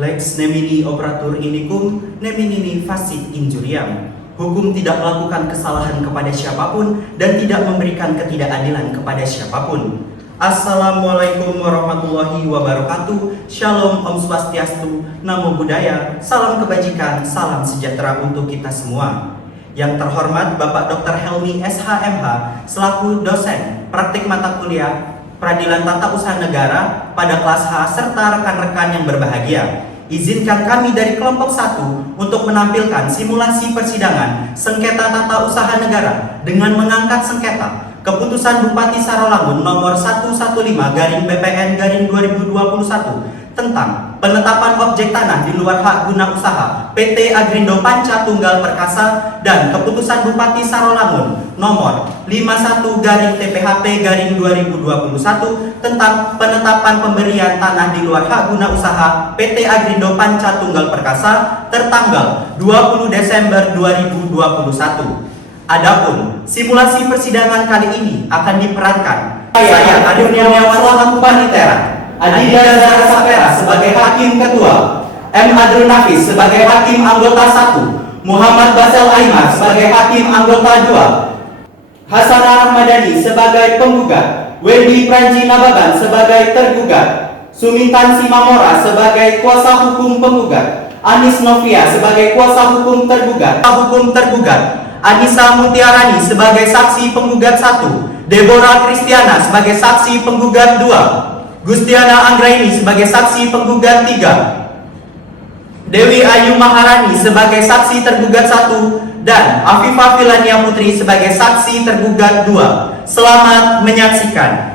Lex nemini operatur indicum nemini facit injuriam. Hukum tidak melakukan kesalahan kepada siapapun dan tidak memberikan ketidakadilan kepada siapapun. Assalamualaikum warahmatullahi wabarakatuh. Shalom, Om Swastiastu, Namo Buddhaya, salam kebajikan, salam sejahtera untuk kita semua. Yang terhormat Bapak Dr. Helmi SHMH selaku dosen praktik mata kuliah Peradilan Tata Usaha Negara pada kelas H serta rekan-rekan yang berbahagia. Izinkan kami dari kelompok 1 untuk menampilkan simulasi persidangan sengketa tata usaha negara dengan mengangkat sengketa Keputusan Bupati Sarolangun nomor 115/BPN/2021 tentang penetapan objek tanah di luar hak guna usaha PT Agrindo Panca Tunggal Perkasa dan Keputusan Bupati Sarolangun nomor 51/TPHP/2021 tentang penetapan pemberian tanah di luar hak guna usaha PT Agrindo Panca Tunggal Perkasa tertanggal 20 Desember 2021. Adapun simulasi persidangan kali ini akan diperankan saya Adi Kurniawan selaku panitera, Aditya Zara Sapera sebagai Hakim Ketua, M. Adrun Nafis sebagai Hakim Anggota 1, Muhammad Basel Aimar sebagai Hakim Anggota 2, Hasanah Rahmadani sebagai penggugat, Wendy Pranji Nababan sebagai tergugat, Sumintan Simamora sebagai kuasa hukum penggugat, Anis Novia sebagai kuasa hukum tergugat, Anissa Mutiarani sebagai saksi penggugat 1, Deborah Kristiana sebagai saksi penggugat 2, Gustiana Anggraini sebagai saksi penggugat 3, Dewi Ayu Maharani sebagai saksi tergugat 1, dan Afifah Filania Putri sebagai saksi tergugat 2. Selamat menyaksikan.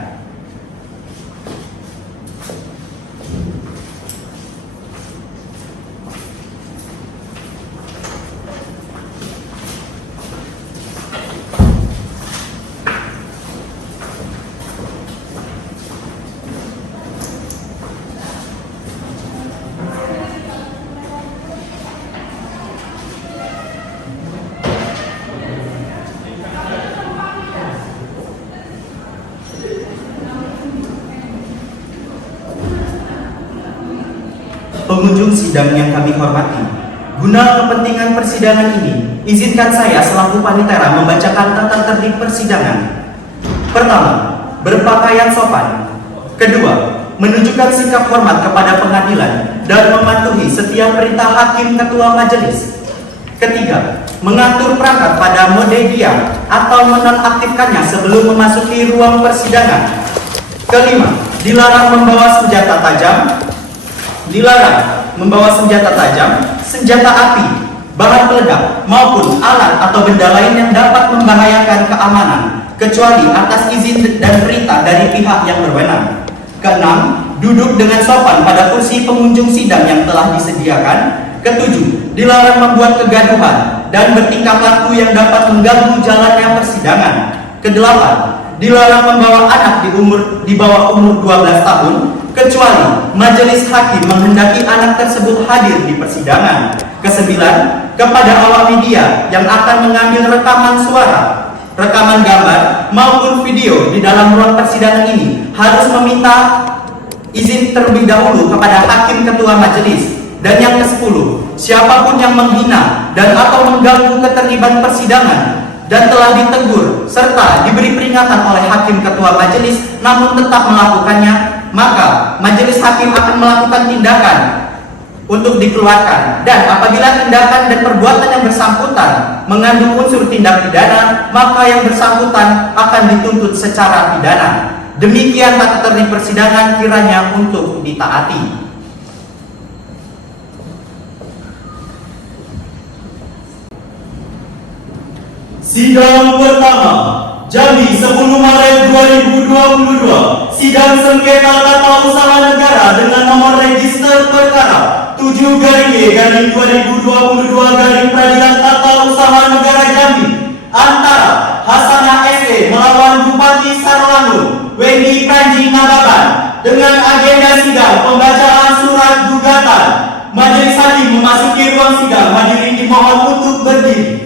Pengunjung sidang yang kami hormati, guna kepentingan persidangan ini, izinkan saya selaku panitera membacakan tata tertib persidangan. Pertama, berpakaian sopan. Kedua, menunjukkan sikap hormat kepada pengadilan dan mematuhi setiap perintah hakim ketua majelis. Ketiga, mengatur perangkat pada mode diam atau menonaktifkannya sebelum memasuki ruang persidangan. Kelima, dilarang membawa senjata tajam, senjata api, bahan peledak, maupun alat atau benda lain yang dapat membahayakan keamanan, kecuali atas izin dan perintah dari pihak yang berwenang. Keenam, duduk dengan sopan pada kursi pengunjung sidang yang telah disediakan. Ketujuh, dilarang membuat kegaduhan dan bertingkah laku yang dapat mengganggu jalannya persidangan. Kedelapan, dilarang membawa anak di bawah umur 12 tahun, kecuali majelis hakim menghendaki anak tersebut hadir di persidangan. Kesembilan, kepada awak media yang akan mengambil rekaman suara, rekaman gambar maupun video di dalam ruang persidangan ini harus meminta izin terlebih dahulu kepada hakim ketua majelis. Dan yang ke-10, siapapun yang menghina dan atau mengganggu ketertiban persidangan dan telah ditegur serta diberi peringatan oleh hakim ketua majelis namun tetap melakukannya, maka majelis hakim akan melakukan tindakan untuk dikeluarkan. Dan apabila tindakan dan perbuatan yang bersangkutan mengandung unsur tindak pidana, maka yang bersangkutan akan dituntut secara pidana. Demikian tata tertib persidangan kiranya untuk ditaati. Sidang pertama, Jambi 10 Maret 2022. Sidang sengketa tata usaha negara dengan nomor register perkara 7/E/2022 Peradilan Tata Usaha Negara Jambi antara Hasanah SE melawan Bupati Sarolangun Wendy Pranji Nababan dengan agenda sidang pembacaan surat gugatan. Majelis hakim memasuki ruang sidang. Hadirin dimohon untuk berdiri.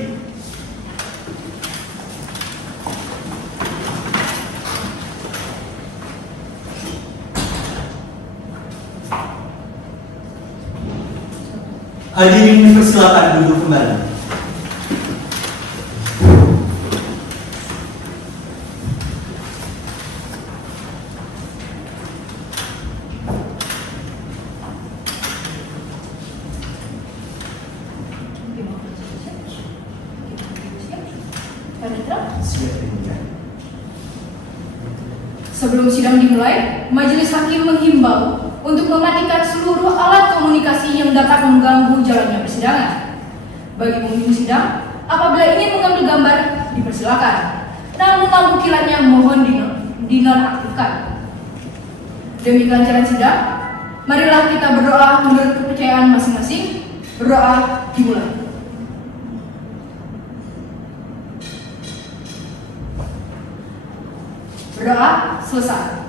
Hadirin persilakan duduk kembali. Sebelum sidang dimulai, majelis hakim menghimbau untuk mematikan seluruh alat komunikasi yang dapat mengganggu jalannya persidangan. Bagi pengunjung sidang, apabila ingin mengambil gambar, dipersilakan. Namun lampu kilatnya mohon dinonaktifkan. Demi kelancaran sidang, marilah kita berdoa menurut kepercayaan masing-masing. Berdoa dimulai. Berdoa selesai.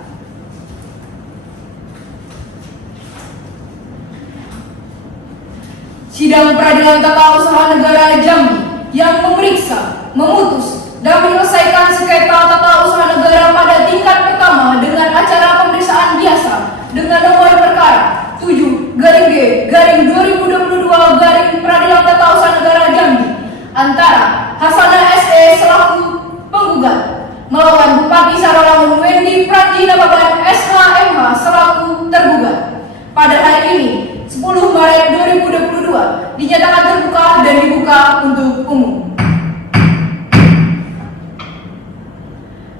Sidang Peradilan Tata Usaha Negara Jambi yang memeriksa, memutus, dan menyelesaikan sengketa tata usaha negara pada tingkat pertama dengan acara pemeriksaan biasa dengan nomor perkara 7/G/2022 Peradilan Tata Usaha Negara Jambi antara Hasanah SE selaku penggugat melawan Bupati Sarawangun Wendy Pranjina Baban SHMH selaku tergugat. Pada hari ini, 10 Maret 2022, dinyatakan terbuka dan dibuka untuk umum.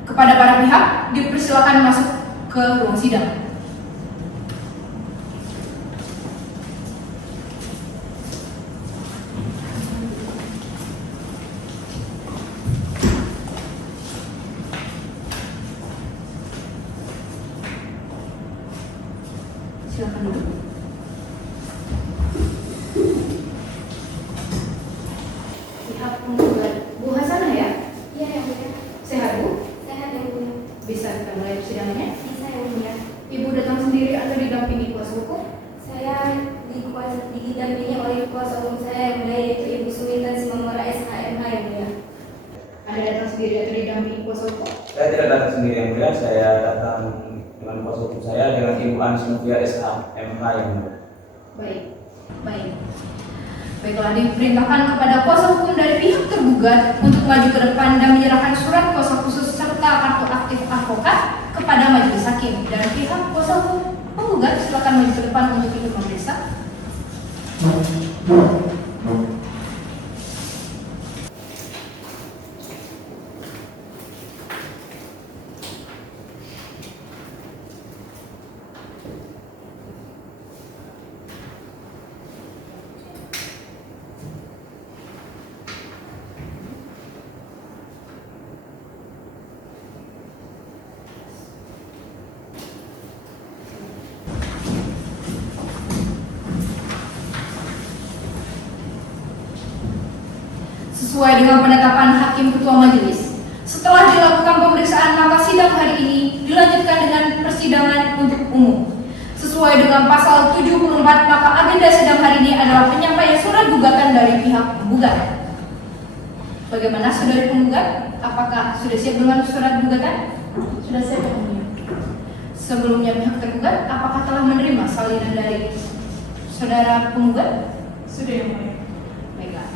Kepada para pihak, dipersilakan masuk ke ruang sidang. Silakan duduk. Pihak penggugat, Bu Hasanah ya? Iya yang mulia. Sehat Bu? Sehat yang mulia. Bisa kita mulai persidangannya? Bisa yang mulia. Ibu datang sendiri atau didampingi kuasa hukum? Saya didampingi oleh kuasa hukum saya yang mulia yaitu Ibu Sumintan Simamora SHMH yang mulia. Anda datang sendiri atau didampingi kuasa hukum? Saya tidak datang sendiri yang mulia, saya datang dengan kuasa hukum saya dengan Ibu Anis Novia SHMH yang mulia. Baik. Baiklah, diperintahkan kepada kuasa hukum dari pihak tergugat untuk maju ke depan dan menyerahkan surat kuasa khusus serta kartu aktif advokat kepada majelis hakim. Dan pihak kuasa hukum penggugat silakan maju ke depan untuk ikut memeriksa. Sesuai dengan penetapan hakim ketua majelis, setelah dilakukan pemeriksaan maka sidang hari ini dilanjutkan dengan persidangan untuk umum. Sesuai dengan pasal 74 maka agenda sidang hari ini adalah penyampaian surat gugatan dari pihak penggugat. Bagaimana saudari penggugat? Apakah sudah siap dengan surat gugatan? Sudah siap ya? Sebelumnya pihak tergugat, apakah telah menerima salinan dari saudara penggugat? Sudah ya, Mulia. Baiklah.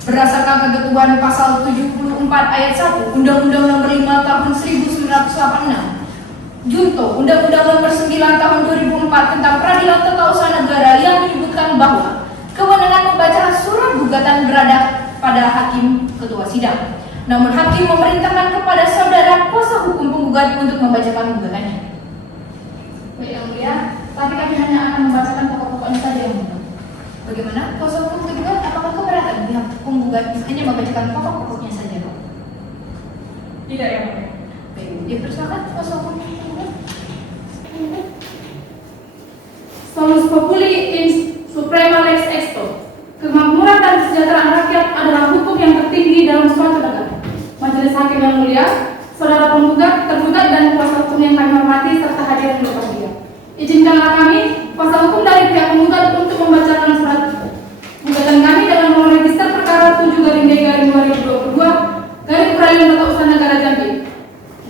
Berdasarkan ketentuan pasal 74 ayat 1 Undang-Undang Nomor 5 Tahun 1986 Junto Undang-Undang Nomor 9 Tahun 2004 tentang Peradilan Tata Usaha Negara yang menyebutkan bahwa kewenangan membaca surat gugatan berada pada hakim ketua sidang. Namun hakim memerintahkan kepada saudara kuasa hukum penggugat untuk membacakan gugatannya. Baik yang mulia, tapi kami hanya akan membacakan pokok-pokoknya saja yang mulia. Bagaimana kuasa hukum tergugat? Apakah keberatan pihak penggugat hanya membacakan pokok-pokoknya saja, Pak? Tidak yang mulia. Baik, dipersilakan kuasa hukum penggugat. Solus populi in suprema lex exto. Kemakmuran dan kesejahteraan rakyat adalah hukum yang tertinggi dalam suatu negara. Majelis hakim yang mulia, saudara penggugat, tergugat dan kuasa hukum yang kami hormati serta hadirin berbahagia. Izinkanlah kami, kuasa hukum dari pihak penggugat untuk membacakan surat gugatan kami dengan nomor register perkara 7/D/2022 Peradilan Tata Usaha Negara Jambi.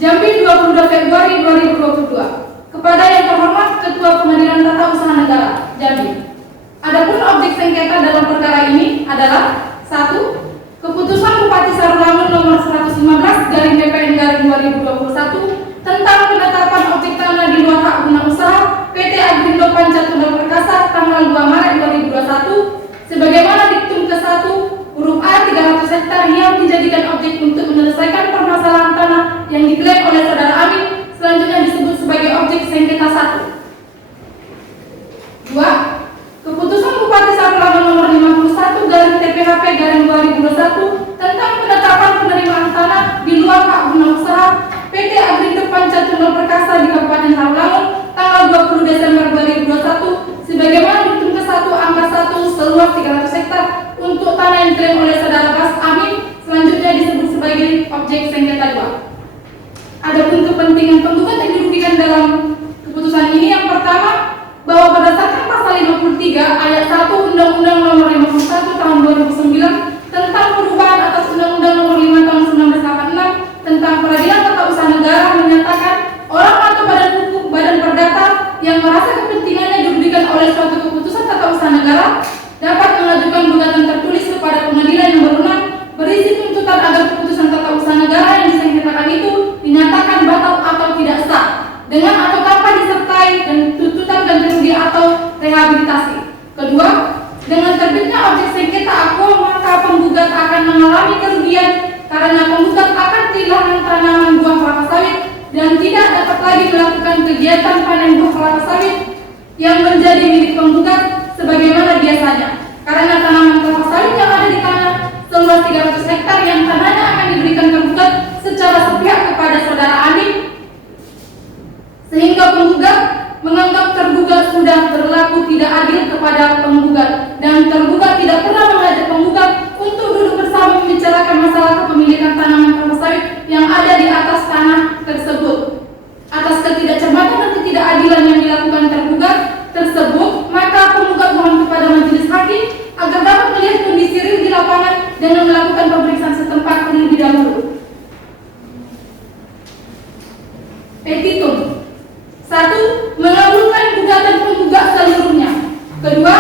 Jambi 22 Februari 2022. Kepada yang terhormat Ketua Pengadilan Tata Usaha Negara Jambi. Adapun objek sengketa dalam perkara ini adalah 1. Keputusan Bupati Sarulangun nomor 115/BPN/2021 tentang penetapan objek tanah di luar hak guna usaha PT Agrindo Panca Tunggal Perkasa tanggal 2 Maret 2021 sebagaimana diktum ke-1 huruf A 300 hektar yang dijadikan objek untuk menyelesaikan permasalahan tanah yang diklaim oleh saudara Amin selanjutnya disebut sebagai objek sengketa 1. 2. Keputusan Bupati Sarulangun nomor 51/TPHP/2021 tentang penetapan penerimaan tanah di luar hak guna usaha PT Agrindo Panca Tunggal Perkasa di Kabupaten Sarulangun tanggal 20 Desember 2021 sebagaimana diktum ke-1 angka 1 seluas 300 hektar untuk tanah yang diklaim oleh saudara Bas Amin selanjutnya disebut sebagai objek sengketa 2. Adapun kepentingan penggugat yang dirugikan dalam keputusan ini yang pertama bahwa berdasarkan pasal 53 ayat 1 Undang-Undang nomor 51 tahun 2009 tentang perubahan atas Undang-Undang nomor 5 tahun 1986 tentang peradilan tata usaha negara menyatakan orang atau badan hukum badan perdata yang merasa kepentingannya dirugikan oleh suatu keputusan tata usaha negara dapat mengajukan gugatan tertulis kepada pengadilan yang berwenang berisi tuntutan agar keputusan tata usaha negara yang disengketakan itu dinyatakan batal atau tidak sah dengan atau tanpa disertai dan tuntutan ganti rugi atau rehabilitasi. Kedua, dengan terbitnya objek sengketa akuo maka penggugat akan mengalami kerugian karena penggugat akan kehilangan tanaman buah kelapa sawit dan tidak dapat lagi melakukan kegiatan panen buah kelapa sawit yang menjadi milik penggugat sebagaimana biasanya. Karena tanaman kelapa sawit yang ada di tanah seluas 300 hektar yang tanahnya akan diberikan penggugat secara sepihak kepada saudara Amin sehingga penggugat menganggap tergugat sudah berlaku tidak adil kepada penggugat dan tergugat tidak pernah mengajak penggugat untuk duduk bersama membicarakan masalah kepemilikan tanaman kelapa sawit yang ada di atas tanah tersebut. Atas ketidakcermatan dan ketidakadilan yang dilakukan tergugat tersebut, maka penggugat mohon kepada majelis hakim agar dapat melihat kondisi real di lapangan dengan melakukan pemeriksaan setempat terlebih dahulu. Petitum 1. Mengabulkan gugatan penggugat seluruhnya. Kedua,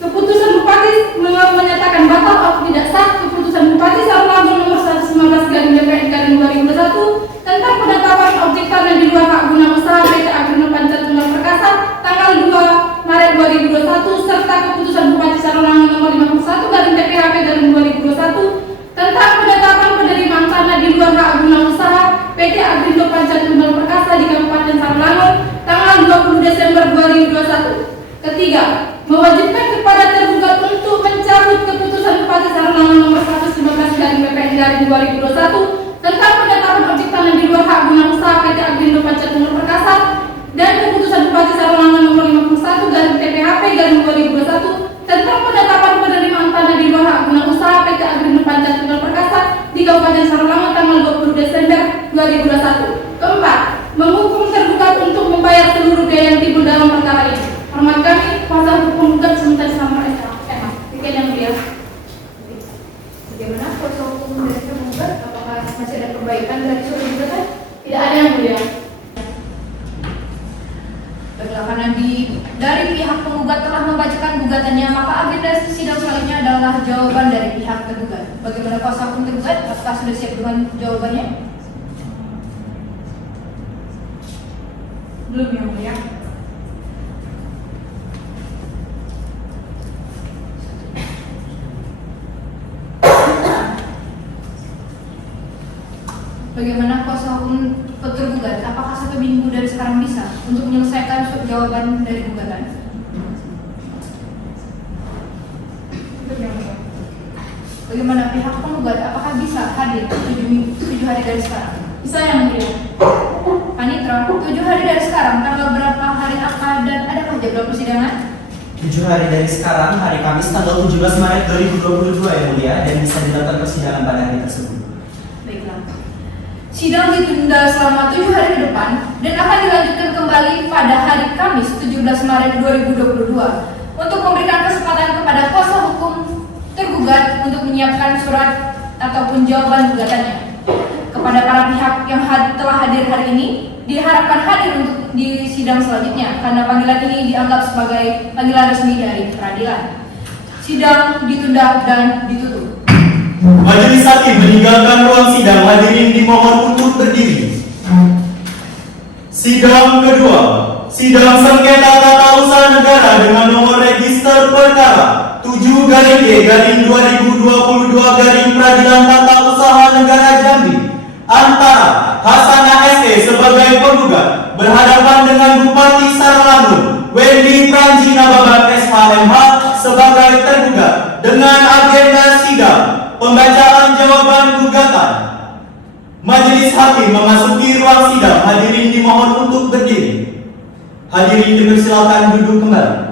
keputusan Bupati menyatakan batal atau tidak sah keputusan Bupati Sarulangun nomor 115/BPN/2021 tentang penetapan objek tanah di luar hak guna usaha PT Agrindo Panca Tunggal Perkasa tanggal 2 Maret 2021 serta keputusan Bupati Sarulangun nomor 51/TPHP/2021 tentang penetapan penerimaan tanah di luar hak guna usaha PT Agrindo Panca Tunggal Perkasa di Kabupaten Sarulangun tanggal 20 Desember 2021. Ketiga, mewajibkan kepada tergugat untuk mencabut keputusan Bupati Sarulangun nomor 115/BPN/2021 tentang penetapan objek tanah di luar hak guna usaha PT Agrindo Panca Tunggal Perkasa dan keputusan Bupati Sarulangun nomor 51/TPHP/2021 tentang penetapan penerimaan tanah di luar hak guna usaha PT Agrindo Panca Tunggal Perkasa di Kabupaten Sarulangun tanggal 20 Desember 2021. Keempat, menghukum tergugat untuk membayar seluruh biaya yang timbul dalam perkara ini. Hormat kami, kuasa hukum penggugat sementara sama Sekian yang mulia. Bagaimana kuasa hukum dari penggugat? Apakah masih ada perbaikan dari surat gugatan? Tidak ada yang mulia. Baiklah, karena dari pihak penggugat telah membacakan gugatannya, maka agenda sidang selanjutnya adalah jawaban dari pihak tergugat. Bagaimana kuasa hukum tergugat? Apakah sudah siap dengan jawabannya? Belum yang mulia. Bagaimana kuasa hukum tergugat? Apakah 1 minggu dari sekarang bisa untuk menyelesaikan jawaban dari gugatan? Bagaimana pihak penggugat? Apakah bisa hadir 7 hari dari sekarang? Bisa yang mulia. Panitra, 7 hari dari sekarang, tanggal berapa hari apa dan adakah jadwal persidangan? 7 hari dari sekarang, hari Kamis tanggal 17 Maret 2022 ya mulia, dan bisa dilakukan persidangan pada hari tersebut. Baiklah. Sidang ditunda selama 7 hari ke depan dan akan dilanjutkan kembali pada hari Kamis 17 Maret 2022 untuk memberikan kesempatan kepada kuasa hukum tergugat untuk menyiapkan surat ataupun jawaban gugatannya. Kepada para pihak yang telah hadir hari ini, diharapkan hadir untuk di sidang selanjutnya karena panggilan ini dianggap sebagai panggilan resmi dari peradilan. Sidang ditunda dan ditutup. Majelis hakim meninggalkan ruang sidang. Hadirin dimohon untuk berdiri. Sidang kedua, sidang sengketa tata usaha negara dengan nomor register perkara 7-G-2022 Peradilan Tata Usaha Negara Jambi antara Hasanah SE sebagai penggugat berhadapan dengan Bupati Sarawangun Wendy Pranji Nababan SHMH sebagai tergugat dengan agenda sidang pembacaan jawaban gugatan. Majelis hakim memasuki ruang sidang. Hadirin dimohon untuk berdiri. Hadirin dipersilakan duduk kembali.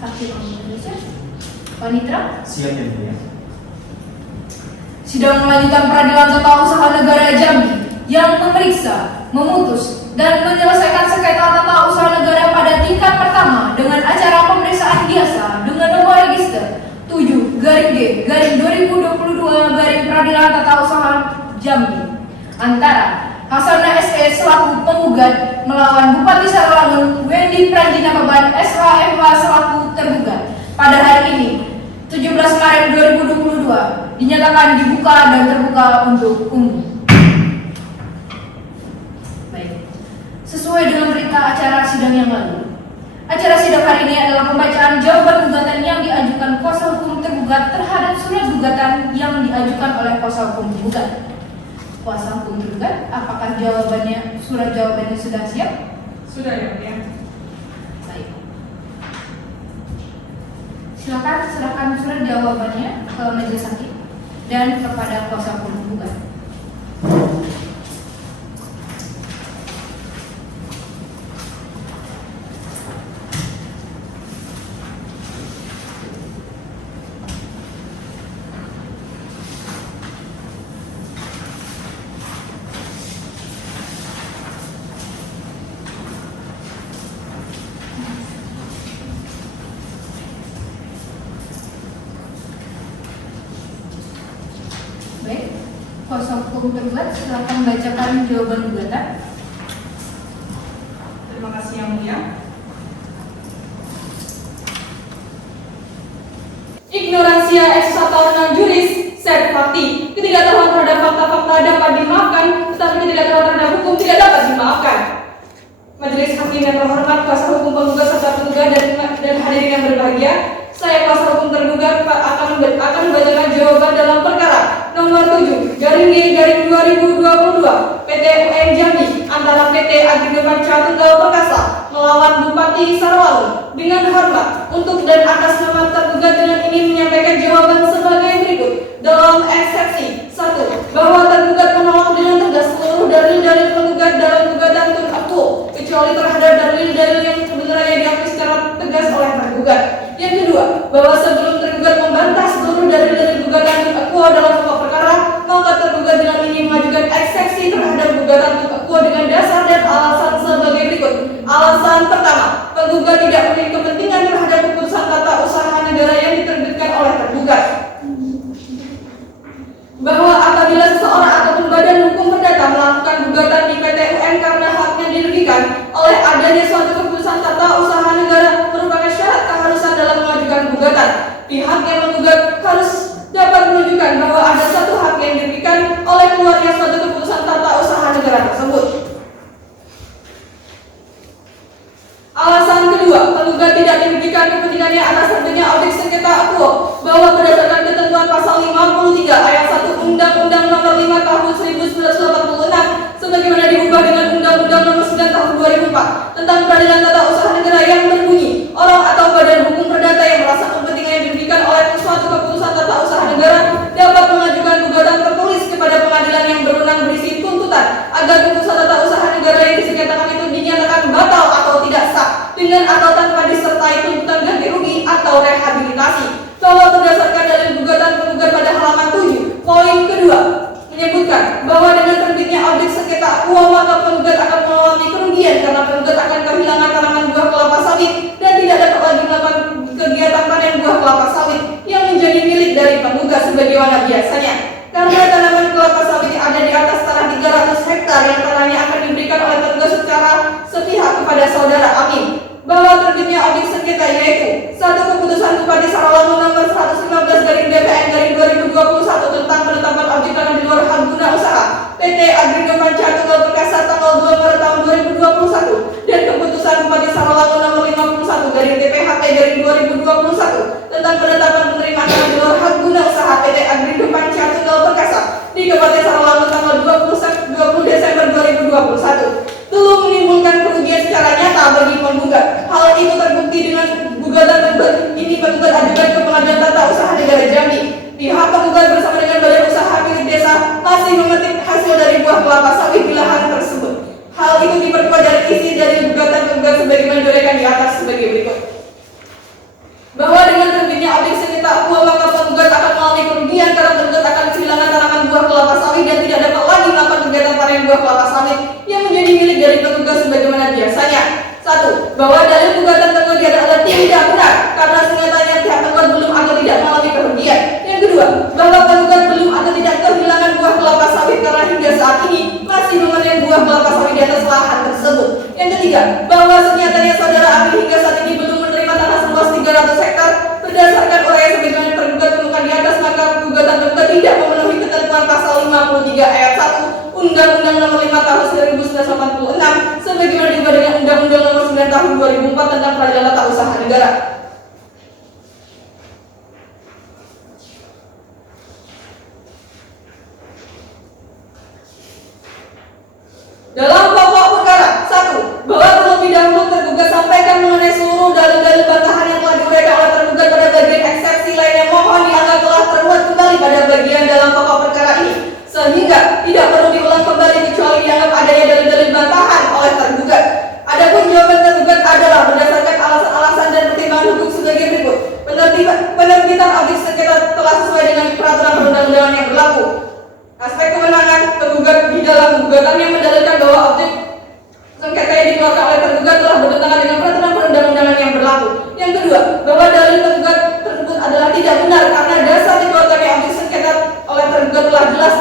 Hakim Indonesia, Panitra. Siap ya, Bu, ya. Sidang melanjutkan Peradilan Tata Usaha Negara Jambi yang memeriksa, memutus, dan menyelesaikan sengketa tata usaha negara pada tingkat pertama dengan acara pemeriksaan biasa dengan nomor register 7-G-2022 Peradilan Tata Usaha Jambi antara Hasanah SE selaku penggugat melawan Bupati Sarawangun Wendy Pranji Nababan SHMH selaku tergugat pada hari ini 17 Maret 2022 dinyatakan dibuka dan terbuka untuk umum. Baik. Sesuai dengan berita acara sidang yang lalu, acara sidang hari ini adalah pembacaan jawaban gugatan yang diajukan kuasa hukum tergugat terhadap surat gugatan yang diajukan oleh kuasa hukum tergugat. Kuasa hukum tergugat, apakah surat jawabannya sudah siap? Sudah ya, Mulia. Baik. Silakan serahkan surat jawabannya ke majelis hakim dan kepada kuasa hukum tergugat. Baik, kuasa hukum tergugat silakan bacakan jawaban gugatan. Terima kasih yang mulia. Ignoransia ex fatal non juris sed facti. Ketidaktahuan terhadap fakta-fakta dapat dimaafkan, tetapi ketidaktahuan terhadap hukum tidak dapat dimaafkan. Majelis hakim yang terhormat, kuasa hukum penggugat serta penggugat dan hadirin yang berbahagia, saya kuasa hukum tergugat akan membacakan jawaban dalam perkara nomor 7-G-2022 PT UN Jambi antara PT Agrindo Panca Tunggal Perkasa melawan Bupati Sarawangun. Dengan hormat untuk dan atas nama tergugat dengan ini menyampaikan jawaban sebagai berikut. Dalam eksepsi 1, bahwa tergugat menolak dengan tegas seluruh dalil-dalil penggugat dalam gugatan tun aku kecuali terhadap dalil-dalil yang sebenarnya diakui secara tegas oleh tergugat. Yang kedua, bahwa sebelum tergugat membantah seluruh dalil-dalil gugatan tun aku dalam pokok perkara, maka tergugat dengan ini mengajukan eksepsi terhadap gugatan tun aku dengan dasar dan alasan sebagai berikut. Alasan pertama, penggugat tidak memiliki kepentingan terhadap keputusan tata usaha negara yang diterbitkan oleh tergugat. Bahwa apabila seseorang ataupun badan hukum perdata melakukan gugatan di PT UN karena haknya dirugikan oleh adanya suatu keputusan tata usaha negara merupakan syarat keharusan dalam mengajukan gugatan. Pihak yang menggugat harus dapat menunjukkan bahwa ada satu hak yang dirugikan oleh keluarnya suatu keputusan tata usaha negara tersebut. Alasan kedua, penggugat tidak dirugikan kepentingannya atas terbitnya objek sengketa akuo bahwa berdasarkan ketentuan pasal 53 ayat 1 Undang-Undang Nomor 5 Tahun 1986 sebagaimana diubah dengan Undang-Undang Nomor 9 Tahun 2004 tentang Peradilan Tata Usaha Negara yang berbunyi, orang atau badan hukum perdata yang merasa kepentingannya dirugikan oleh suatu keputusan tata usaha negara dapat mengajukan gugatan tertulis kepada pengadilan yang berwenang berisi tuntutan agar keputusan tata usaha negara yang disengketakan itu dinyatakan batal atau tidak sah dengan atau tanpa disertai tuntutan ganti rugi atau rehabilitasi. Bahwa berdasarkan dalil gugatan penggugat pada halaman 7 poin kedua menyebutkan bahwa dengan terbitnya objek sengketa akuo maka penggugat akan mengalami kerugian karena penggugat akan kehilangan tanaman buah kelapa sawit dan tidak dapat lagi melakukan sebagaimana biasanya. Karena tanaman kelapa sawit yang ada di atas tanah 300 hektar yang tanahnya akan diberikan oleh tergugat secara sepihak kepada saudara Amin. Bahwa terbitnya objek sengketa yaitu satu keputusan Bupati Sarawak nomor 115/BPN/2021 tentang penetapan objek tanah di luar hak guna usaha PT Agrindo Panca Tunggal Perkasa tanggal 2 Maret tahun 2021 dan keputusan Bupati Sarawak nomor 51/TPHP/2021 tentang penetapan penerimaan tanah di luar hak guna usaha PT Agrindo Panca Tunggal Perkasa di Kabupaten Sarawak tanggal 20 Desember 2021 belum menimbulkan kerugian secara nyata bagi penggugat. Hal itu terbukti dengan gugatan penggugat ini ajukan ke Pengadilan Tata Usaha Negara Jambi. Pihak penggugat bersama dengan Badan Usaha milik desa masih memetik hasil dari buah kelapa sawit di lahan tersebut. Hal itu diperkuat dari isi dari gugatan penggugat sebagaimana diuraikan di atas sebagai berikut. Bahwa dengan terbitnya objek sengketa buah maka penggugat akan mengalami kerugian karena penggugat akan kehilangan tanaman buah kelapa sawit dan tidak dapat lagi melakukan kegiatan panen buah kelapa sawit yang menjadi milik dari penggugat sebagaimana biasanya. 1. Bahwa dalil gugatan penggugat adalah tidak benar karena sengketanya pihak penggugat belum atau tidak mengalami kerugian. Yang kedua, bahwa penggugat belum atau tidak kehilangan buah kelapa sawit karena hingga saat ini masih memanen buah kelapa sawit di atas lahan tersebut. Yang ketiga, bahwa senyatanya saudara Amin hingga saat ini belum menerima tanah seluas 300 hektar berdasarkan uraian sebagaimana tergugat kemukakan di atas, maka gugatan penggugat tidak memenuhi ketentuan pasal 53 ayat 1 Undang-Undang Nomor 5 Tahun 1986 sebagaimana diubah dengan Undang-Undang Nomor 9 Tahun 2004 tentang Peradilan Tata Usaha Negara. Dalam pokok perkara 1. Bahwa terlebih dahulu tergugat sampaikan mengenai seluruh dalil-dalil bantahan yang telah diuraikan oleh tergugat pada bagian eksepsi lainnya mohon dianggap telah termuat kembali pada bagian dalam pokok perkara ini sehingga tidak perlu diulang kembali kecuali dianggap adanya dalil-dalil bantahan oleh tergugat. Adapun jawaban tergugat adalah berdasarkan alasan-alasan dan pertimbangan hukum sebagai berikut. Penerbitan objek sengketa telah sesuai dengan peraturan perundang-undangan yang berlaku. Aspek kewenangan tergugat di dalam gugatan yang mendalilkan bahwa objek sengketa yang dikeluarkan oleh tergugat telah bertentangan dengan peraturan perundang-undangan yang berlaku. Yang kedua, bahwa dalil tergugat tersebut adalah tidak benar karena dasar dikeluarkannya objek sengketa oleh tergugat telah jelas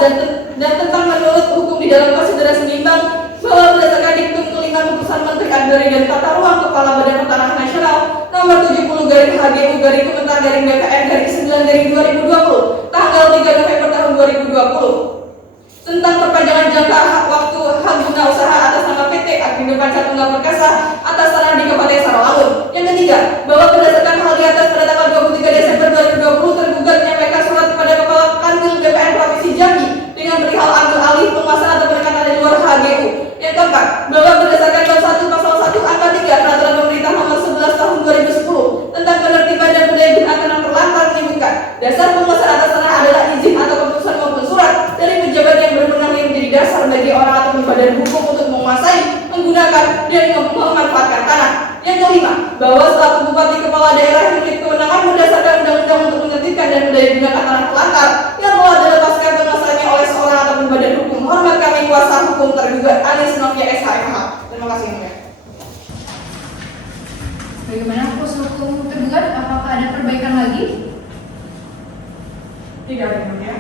dan tentang menurut hukum di dalam konsiderasi senimbang bahwa berdasarkan diktum kelima keputusan Menteri Agraria dan Tata Ruang Kepala Badan Pertanahan Nasional nomor 70/HGU/Kementar-BPN-9/2020 tanggal 3 November tahun 2020 tentang perpanjangan jangka waktu hak guna usaha atas nama PT Agrindo Panca Tunggal Perkasa atas tanah di Kabupaten Sarawak. Yang ketiga, bahwa berdasarkan hal di atas pada tanggal 23 Desember 2020 tergugat menyampaikan surat kepada Kepala Kanwil BPN Provinsi Jambi dengan perihal ambil alih penguasaan atau penekanan di luar HGU. Yang keempat, bahwa berdasarkan bab 1 pasal 1 angka 3 peraturan pemerintah nomor 11 tahun 2010 tentang penertiban dan pendaya gunaan tanah terlantar menyebutkan dasar penguasaan atas tanah adalah izin atau keputusan maupun surat dari pejabat yang berwenang yang menjadi dasar bagi orang atau badan hukum untuk menguasai, menggunakan dan memanfaatkan tanah. Yang kelima, bahwa selaku bupati kepala daerah yang memiliki kewenangan berdasarkan undang-undang untuk menertibkan dan pendaya gunaan tanah terlantar yang telah dilepaskan penguasaannya oleh seorang atau badan hukum. Hormat kami kuasa hukum tergugat Anis Novia SHMH. Terima kasih. Bagaimana kuasa hukum tergugat? Apakah ada perbaikan lagi? Tidak ada ya.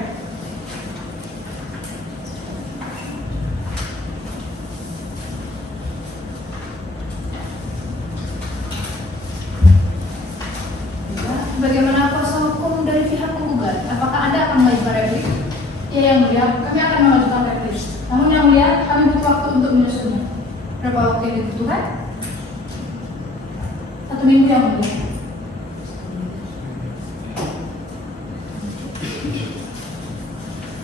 Bagaimana kuasa hukum dari pihak penggugat? Apakah Anda akan mengajukan replik? Ya, yang mulia, kami akan mengajukan replik. Namun yang mulia, kami butuh waktu untuk menyusunnya. Berapa waktu yang dibutuhkan? 1 minggu yang mulia.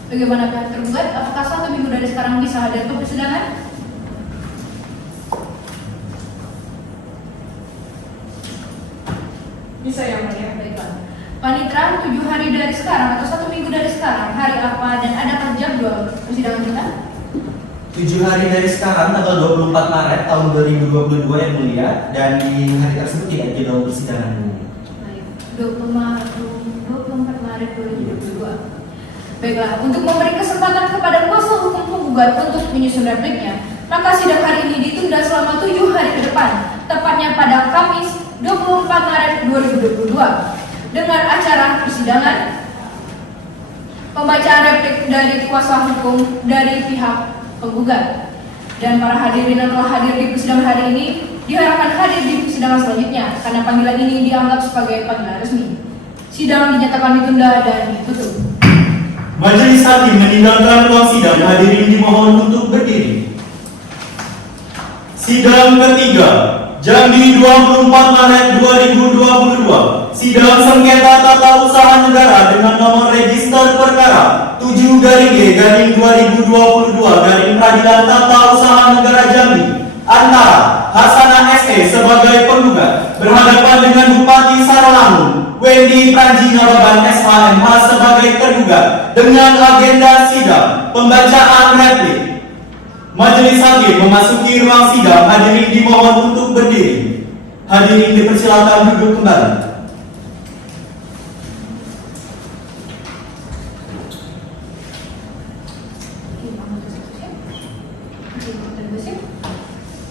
Bagaimana pihak tergugat? Apakah 1 minggu dari sekarang bisa hadir ke persidangan? Bisa ya, Mbak ya? Baiklah. Panitra, 7 hari dari sekarang atau 1 minggu dari sekarang, hari apa dan adakah jadwal persidangan kita? 7 hari dari sekarang tanggal 24 Maret tahun 2022 yang mulia, dan di hari tersebut tidak ada jadwal persidangan. Baik, 24 Maret 2022. Baiklah, untuk memberi kesempatan kepada kuasa hukum penggugat untuk menyusun repliknya, maka sidang hari ini ditunda selama 7 hari ke depan, tepatnya pada Kamis 24 Maret 2022 dengan acara persidangan pembacaan replik dari kuasa hukum dari pihak penggugat. Dan para hadirin yang telah hadir di persidangan hari ini diharapkan hadir di persidangan selanjutnya karena panggilan ini dianggap sebagai panggilan resmi. Sidang dinyatakan ditunda dan ditutup. Majelis Hakim meninggalkan ruang sidang. Hadirin dimohon untuk berdiri. Sidang ketiga, Jambi 24 Maret 2022. Sidang sengketa tata usaha negara dengan nomor register perkara 7-G-2022 Peradilan Tata Usaha Negara Jambi antara Hasanah SE sebagai penggugat berhadapan dengan Bupati Saralangun Wendy Pranji Nababan SHMH sebagai tergugat dengan agenda sidang pembacaan replik. Majelis Hakim memasuki ruang sidang. Hadirin dimohon untuk berdiri. Hadirin dipersilakan duduk kembali.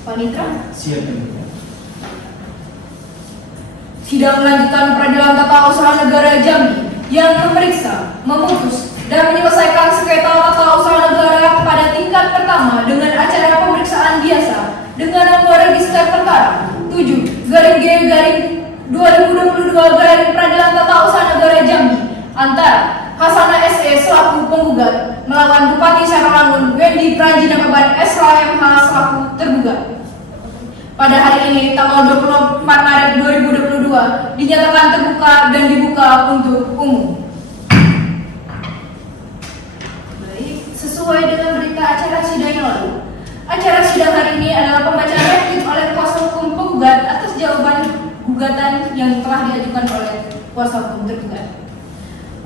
Panitra. Siap. Sidang lanjutan Peradilan Tata Usaha Negara Jambi yang memeriksa, memutus, dan menyelesaikan sengketa tata usaha negara pada tingkat pertama dengan acara pemeriksaan biasa dengan nomor register perkara 7-G-2022 Peradilan Tata Usaha Negara Jambi antara Hasanah SE selaku penggugat melawan Bupati Saralangun Wendy Pranji Nababan SHMH selaku tergugat. Pada hari ini, tanggal 24 Maret 2022, dinyatakan terbuka dan dibuka untuk umum. Baik, sesuai dengan berita acara sidang yang lalu, acara sidang hari ini adalah pembacaan replik oleh kuasa hukum penggugat atas jawaban gugatan yang telah diajukan oleh kuasa hukum tergugat.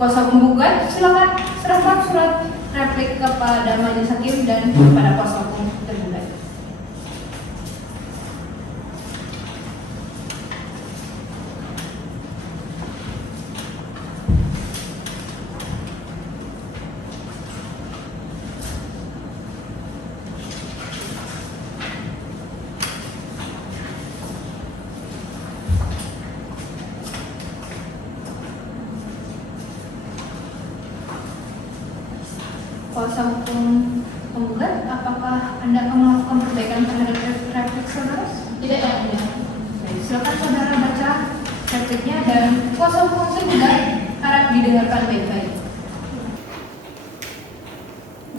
Kuasa hukum penggugat, silakan serahkan surat replik kepada majelis hakim dan kepada kuasa hukum tergugat. Kuasa hukum penggugat, apakah Anda akan melakukan perbaikan terhadap replik saudara? Tidak, ya. Baik, silakan saudara baca repliknya dan kuasa hukum tergugat harap didengarkan baik-baik.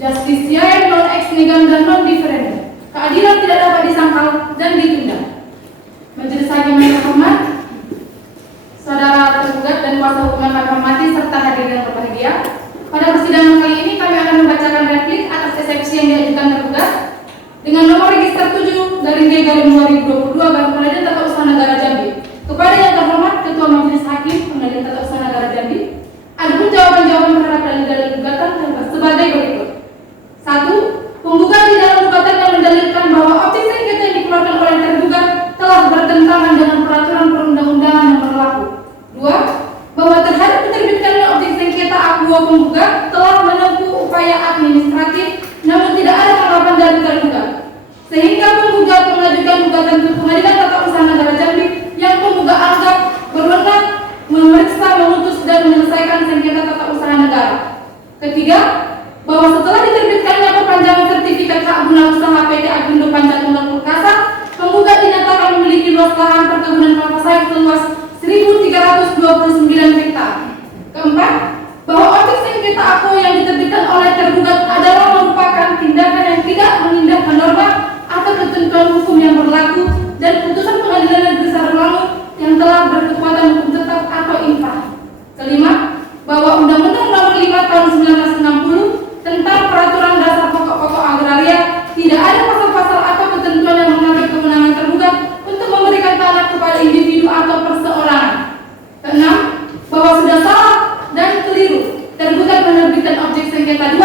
Justisia non ex negam dan non different. Keadilan tidak dapat disangkal dan ditunda. Majelis Hakim yang terhormat, saudara tergugat dan kuasa hukum yang kami hormati serta hadirin yang berbahagia. Pada persidangan kali ini kami akan membacakan replik atas eksepsi yang diajukan tergugat dengan nomor register 7-G-2022 Peradilan Tata Usaha Negara Jambi. Kepada yang terhormat Ketua Majelis Hakim Pengadilan Tata Usaha Negara Jambi, adapun jawaban-jawaban terhadap dalil-dalil gugatan sebagai berikut. 1. Penggugat di dalam gugatan yang mendalilkan bahwa objek sengketa yang dikeluarkan oleh tergugat telah bertentangan dengan peraturan perundang-undangan yang berlaku. 2. Bahwa terhadap diterbitkannya objek sengketa akua penggugat telah menempuh upaya administratif namun tidak ada tanggapan dari tergugat, sehingga penggugat mengajukan gugatan ke Pengadilan Tata Usaha Negara Jambi yang penggugat anggap berwenang memeriksa, memutus dan menyelesaikan sengketa tata usaha negara. Ketiga, bahwa setelah diterbitkannya perpanjangan sertifikat hak guna usaha PT Agundo Panca Tunggal Perkasa, penggugat dinyatakan memiliki luas lahan perkebunan kelapa sawit seluas 1.329 hektar. Keempat, bahwa objek sengketa aku yang diterbitkan oleh tergugat adalah merupakan tindakan yang tidak mengindahkan norma atau ketentuan hukum yang berlaku dan putusan Pengadilan Negeri Saralangun yang telah berkekuatan hukum tetap atau inkrah. Kelima, bahwa Undang-Undang Nomor 5 Tahun 1960 tentang Peraturan Dasar Pokok-pokok Agraria tidak ada pasal-pasal atau ketentuan yang mengatur kewenangan tergugat untuk memberikan tanah kepada individu atau perseorangan. Keenam, bahwa sudah salah dan keliru tergugat menerbitkan objek sengketa 2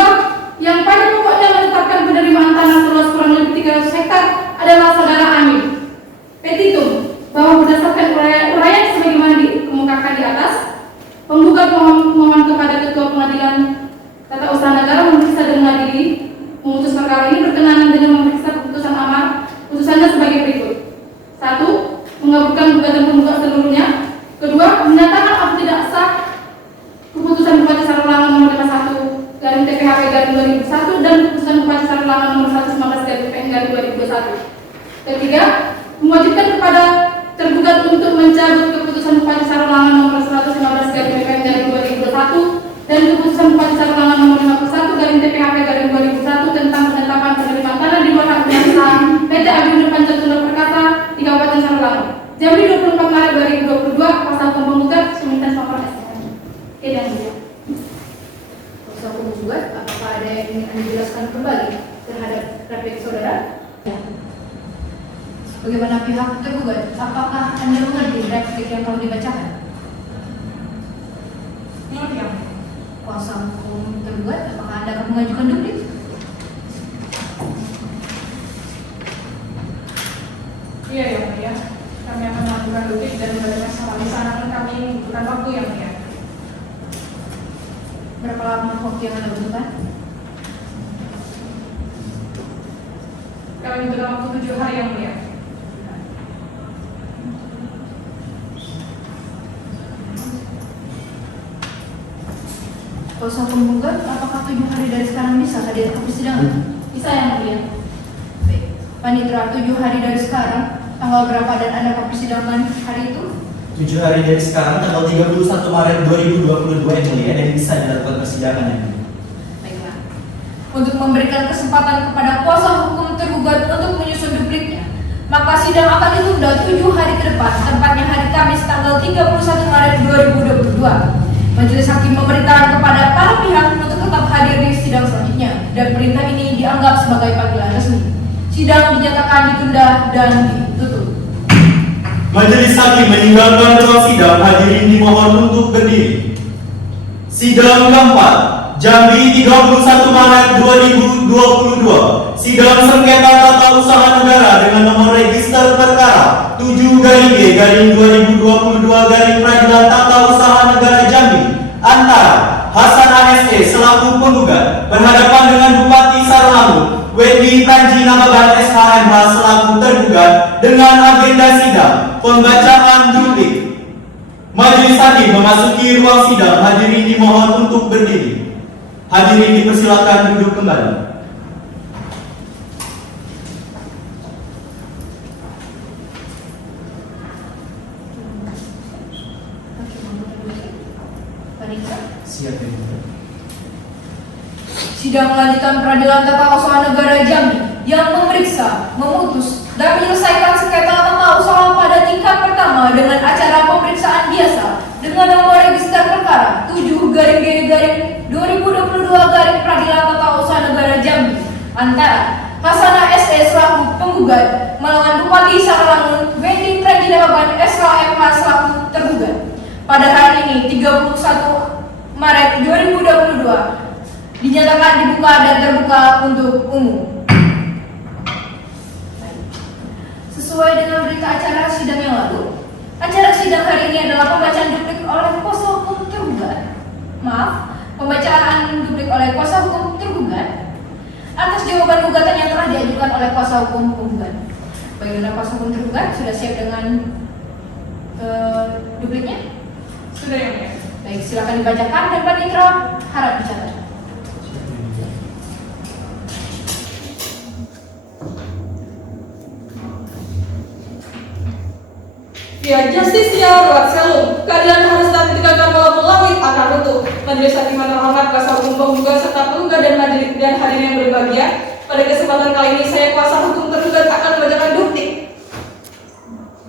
yang pada pokoknya menetapkan penerimaan tanah seluas kurang lebih 300 hektar adalah saudara Amin. Petitum, bahwa berdasarkan uraian sebagaimana dikemukakan di atas, penggugat mohon kepada Ketua Pengadilan Tata Usaha Negara memeriksa dengan adili memutus perkara ini berkenanan dengan memeriksa keputusan amar. Putusannya sebagai berikut. 1. Mengabulkan gugatan penggugat seluruhnya. 2. Menyatakan tidak sah keputusan Bupati Saralangun nomor 51 garing 2001 dan Keputusan Bupati Sarolangun nomor 119 garing PN garing 2021. Ketiga, mewajibkan kepada tergugat untuk mencabut Keputusan Bupati Sarolangun nomor 115 garing PN garing 2021 dan Keputusan Bupati Sarolangun nomor 51 garing TPHP garing 2001 tentang penetapan penerimaan tanah di bawah hak guna usaha PT Agrindo Pancatula Perkasa di Kabupaten Sarolangun. Jambi 24 Maret 2022, kuasa hukum penggugat Suminten Sopor STM. Oke, dan ya. Kuasa hukum penggugat, apakah ada yang ingin Anda jelaskan kembali terhadap replik saudara? Ya. Bagaimana pihak tergugat? Apakah Anda mengerti replik yang telah dibacakan? Mengerti ya? Kuasa hukum tergugat, apakah Anda akan mengajukan duplik? Iya ya, Pak ya. Kami akan melakukan duplik dan berdasarkan sama di sana kami membutuhkan waktu yang ya. Berapa lama waktu yang Anda butuhkan? Kami membutuhkan waktu 7 hari yang mulia. Kuasa hukum penggugat, apakah 7 hari dari sekarang bisa hadir ke persidangan? Bisa yang mulia. Baik. Panitera, 7 hari dari sekarang, tanggal berapa dan Anda ke persidangan hari itu? 7 hari dari sekarang, tanggal 31 Maret 2022 yang mulia, dan bisa dilakukan persidangan yang mulia. Baiklah. Untuk memberikan kesempatan kepada kuasa hukum tergugat untuk menyusun dupliknya, maka sidang akan ditunda 7 hari ke depan, tepatnya hari Kamis tanggal 31 Maret 2022. Majelis Hakim memerintahkan kepada para pihak untuk tetap hadir di sidang selanjutnya, dan perintah ini dianggap sebagai panggilan resmi. Sidang dinyatakan ditunda dan ditutup. Majelis Hakim meninggalkan ruang sidang, hadirin dimohon untuk berdiri. Sidang keempat, Jambi 31 Maret 2022. Sidang sengketa tata usaha negara dengan nomor register perkara 7-G-2022 Peradilan Tata Usaha Negara Jambi antara Hasan ASE selaku penggugat berhadapan dengan Bupati Sarolangun Wendy Pranji Nababan SHMH selaku tergugat dengan agenda sidang pembacaan duplik. Majelis Hakim memasuki ruang sidang, hadirin dimohon untuk berdiri. Hadirin dipersilakan duduk kembali. Siap, ya. Sidang lanjutan Peradilan Tata Usaha Negara Jambi yang memeriksa, memutus, dan menyelesaikan sengketa tata usaha pada tingkat pertama dengan acara pemeriksaan biasa dengan nomor register perkara 7-G-2022 Peradilan Tata Usaha Negara Jambi antara Hasanah SE selaku penggugat melawan Bupati Sarolangun Wendy Pranji Nababan SHMH selaku tergugat pada hari ini 31 Maret 2022 dinyatakan dibuka dan terbuka untuk umum. Sesuai dengan berita acara sidang yang lalu, acara sidang hari ini adalah pembacaan duplik oleh kuasa hukum tergugat. Pembacaan duplik oleh kuasa hukum tergugat atas jawaban gugatan yang telah diajukan oleh kuasa hukum penggugat. Bagaimana kuasa hukum tergugat? Sudah siap dengan dupliknya? Sudah yang mulia. Baik, silakan dibacakan dan panitera harap dicatat. Ya, Justisia Ruat Selum, keadilan harus dapat ditegakkan walaupun langit akan runtuh. Majelis Hakim yang terhormat, kuasa hukum penggugat serta penggugat dan majelis dan hadirin yang berbahagia. Pada kesempatan kali ini saya kuasa hukum tergugat akan membacakan duplik.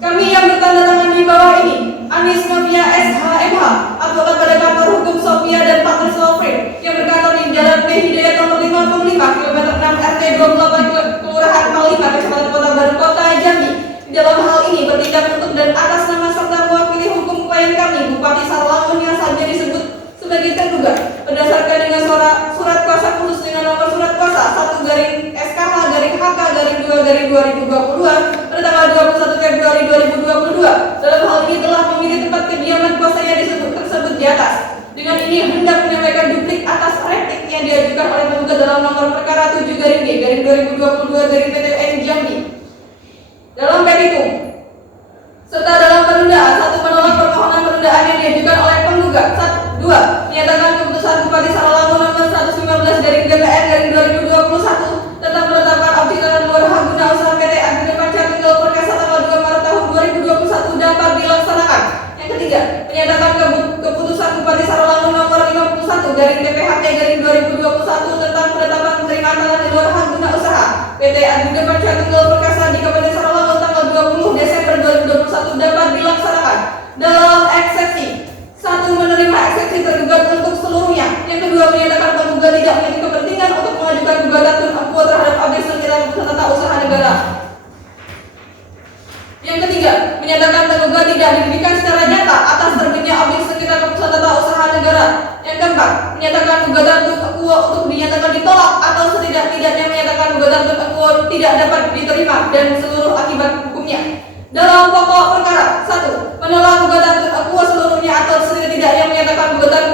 Kami yang bertanda tangan di bawah ini, Anis Novia SHMH, advokat pada kantor hukum Sophia dan Partner Sofrin, yang berkantor di Jalan P. Hidayat nomor 55, kilometer 6 RT 28 Kelurahan 05, Kecamatan Kota Baru, Kota Jambi. Dalam hal ini bertindak untuk dan atas nama serta mewakili hukum klien kami Bupati Sarolangun yang saja disebut sebagai tergugat berdasarkan dengan surat kuasa khusus dengan nomor surat kuasa 1-SKH-HK-2-2022 pada tanggal 21 Februari 2022. Dalam hal ini telah memilih tempat kediaman kuasanya tersebut di atas. Dengan ini hendak menyampaikan duplik atas tentang penetapan objek tanah luar hak guna usaha PT Agrindo Panca Tunggal Perkasa tanggal 2 Maret tahun 2021 dapat dilaksanakan. Yang ketiga, menyatakan keputusan Bupati Sarawangun nomor 51 garing TPHT garing 2021 tentang penetapan penerimaan tanah di luar hak guna usaha PT Agrindo Panca Tunggal Perkasa di Kabupaten Sarawangun tanggal 20 Desember 2021 dapat dilaksanakan dalam eksepsi. 1. Menerima eksepsi tergugat untuk seluruhnya. Yang kedua, menyatakan penggugat tidak memiliki kepentingan untuk mengajukan gugatan tun aqua terhadap objek sengketa keputusan tata usaha negara. Yang ketiga, menyatakan tergugat tidak dirugikan secara nyata atas terbitnya objek sengketa keputusan tata usaha negara. Yang keempat, menyatakan gugatan tun aqua untuk dinyatakan ditolak atau setidak-tidaknya menyatakan gugatan tun aqua tidak dapat diterima dan seluruh akibat hukumnya. Dalam pokok perkara, 1. Menolak gugatan tun aqua seluruhnya atau setidak-tidaknya menyatakan gugatan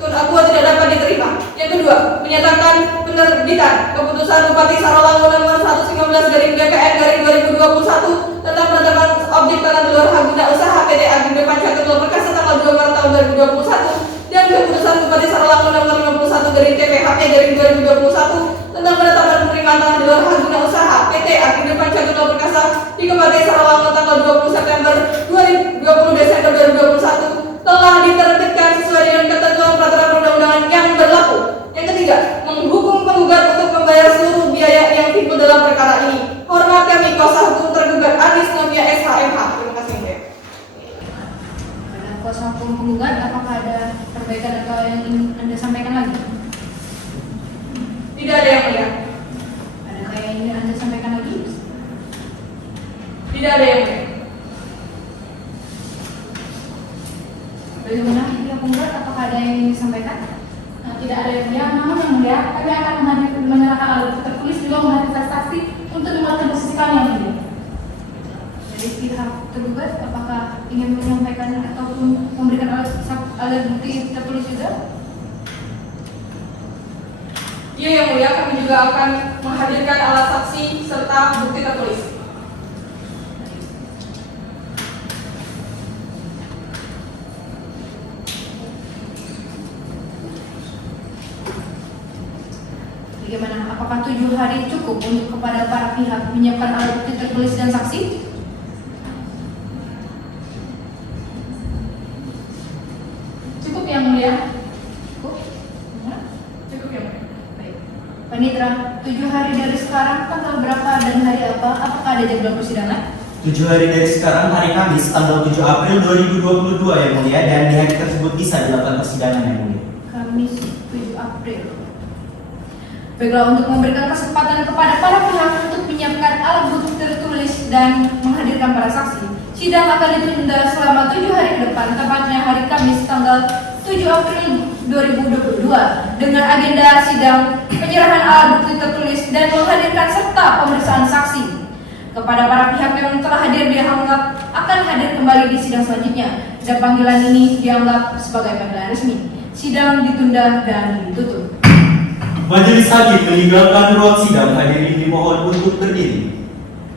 tun aqua tidak dapat diterima. Yang kedua, menyatakan penerbitan keputusan Bupati Sarawangun nomor 115 garing DPR garing 2021 tentang penetapan objek tanah di luar hak guna usaha PT Agrindo Panca Tunggal Perkasa tanggal 2 Maret tahun 2021 dan keputusan Bupati Sarawangun nomor 51 garing TPHT garing 2021 tentang penetapan penerimaan tanah di luar hak guna usaha PT Agrindo Panca Tunggal Perkasa di Kabupaten Sarawangun tanggal 20 September 20 Desember 2021 telah diterbitkan sesuai dengan ketentuan peraturan perundang-undangan yang berlaku. Yang ketiga, menghukum penggugat untuk membayar seluruh biaya yang timbul dalam perkara ini. Hormat kami kuasa hukum tergugat Anis Novia SHMH. Terima kasih. Pada kuasa hukum penggugat, apakah ada perbaikan atau yang ingin Anda sampaikan lagi? Tidak ada yang mulia. Adakah yang ingin Anda sampaikan lagi? Tidak ada yang mulia. Bagaimana pihak penggugat, apakah ada yang ingin disampaikan? Tidak ada yang mulia, namun yang mulia, kami akan menyerahkan alat bukti tertulis juga menghadirkan saksi untuk menguatkan posisi kami yang mulia. Dari pihak tergugat, apakah ingin menyampaikan ataupun memberikan alat bukti tertulis juga? Iya yang mulia, kami juga akan menghadirkan alat saksi serta bukti tertulis. Bagaimana? Apakah 7 hari cukup untuk kepada para pihak menyiapkan alat bukti tertulis dan saksi? Cukup yang mulia. Cukup? Ya? Cukup yang mulia. Baik. Panitra, 7 hari dari sekarang tanggal berapa dan hari apa? Apakah ada jadwal persidangan? 7 hari dari sekarang, hari Kamis, tanggal 7 April 2022 yang mulia, dan di hari tersebut bisa dilakukan persidangan yang mulia. Kamis 7 April. Baiklah, untuk memberikan kesempatan kepada para pihak untuk menyiapkan alat bukti tertulis dan menghadirkan para saksi, sidang akan ditunda selama 7 hari ke depan, tepatnya hari Kamis tanggal 7 April 2022 dengan agenda sidang penyerahan alat bukti tertulis dan menghadirkan serta pemeriksaan saksi. Kepada para pihak yang telah hadir dianggap akan hadir kembali di sidang selanjutnya dan panggilan ini dianggap sebagai panggilan resmi. Sidang ditunda dan ditutup. Majelis Hakim meninggalkan ruang sidang, hadirin dimohon untuk berdiri.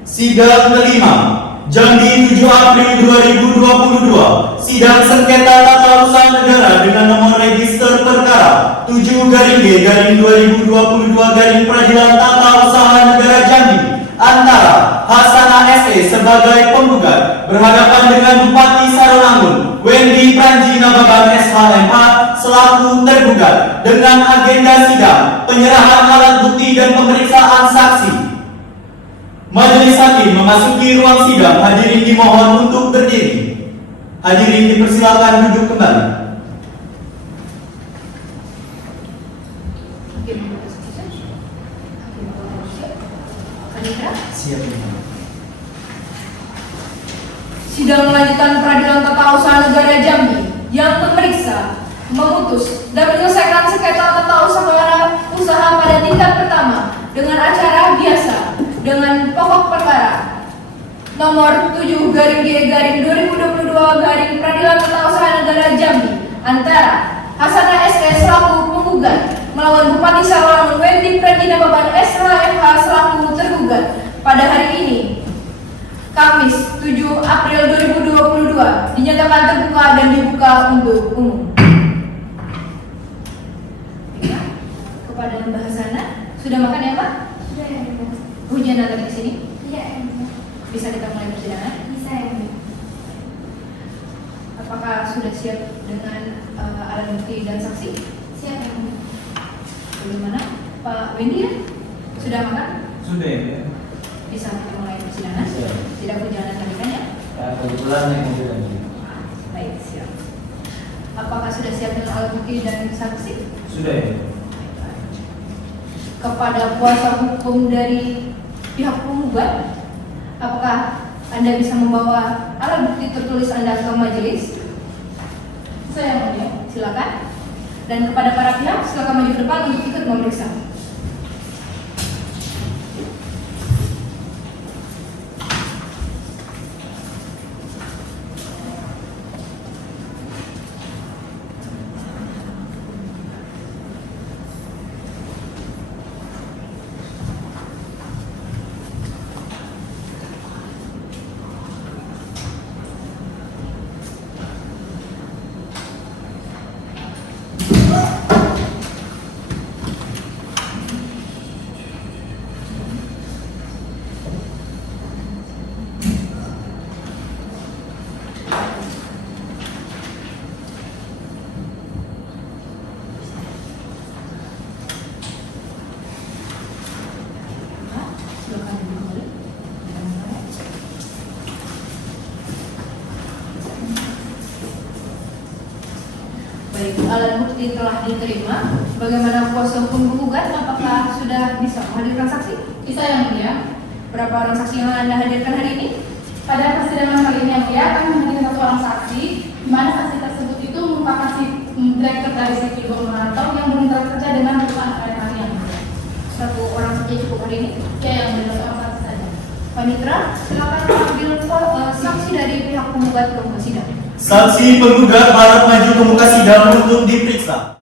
Sidang kelima, Jambi 7 April 2022. Sidang sengketa tata usaha negara dengan nomor register perkara 7-G-2022 Peradilan Tata Usaha Negara Jambi antara Hasanah SE sebagai penggugat berhadapan dengan Bupati Sarawangun Wendy Pranji Nababan SHMH selaku tergugat dengan agenda sidang penyerahan alat bukti dan pemeriksaan saksi. Majelis Hakim memasuki ruang sidang, hadirin dimohon untuk berdiri. Hadirin dipersilakan duduk kembali. Siap. Sidang lanjutan Peradilan Tata Usaha Negara Jambi yang memeriksa, memutus, dan menyelesaikan sengketa tata usaha pada tingkat pertama dengan acara biasa dengan pokok perkara nomor 7-G-2022 Peradilan Tata Usaha Negara Jambi antara Hasanah SE selaku penggugat melawan Bupati Sarawangun Wendy Pranji Nababan SHMH selaku tergugat pada hari ini Kamis 7 April 2022 dinyatakan terbuka dan dibuka untuk umum. Kepada Mbak Hasanah, sudah makan ya Pak? Sudah yang mulia. Hujan lagi di sini. Iya yang mulia. Bisa kita mulai persidangan. Bisa yang mulia. Apakah sudah siap dengan alat bukti dan saksi? Siap yang mulia. Bagaimana Pak Wendy ya? Sudah makan? Sudah ya. Bisa kita mulai persidangan? Bisa. Tidak perjalanan tadi kan ya? Ya, kebetulan yang mobil ini. Baik, siap. Apakah sudah siap dengan alat bukti dan saksi? Sudah ya. Kepada kuasa hukum dari pihak penggugat, apakah Anda bisa membawa alat bukti tertulis Anda ke majelis? Saya yang mulia. Silakan. Dan kepada para pihak, silakan maju ke depan untuk ikut memeriksa. Silakan duduk kembali. Baik, alat bukti telah diterima. Bagaimana kuasa hukum penggugat? Apakah sudah bisa menghadirkan saksi? Bisa yang mulia. Berapa orang saksi yang Anda hadirkan hari ini? Pada persidangan kali ini yang mulia kami menghadirkan 1 orang saksi, di mana saksi tersebut itu merupakan si direktur dari CV Gubernur Merantau yang bermitra kerja dengan perusahaan KRI yang mulia. 1 orang saja cukup hari ini. Ya yang mulia 1 orang saksi saja. Panitra, silakan mengambil saksi dari pihak penggugat ke muka sidang. Saksi penggugat Barat maju ke muka sidang untuk diperiksa.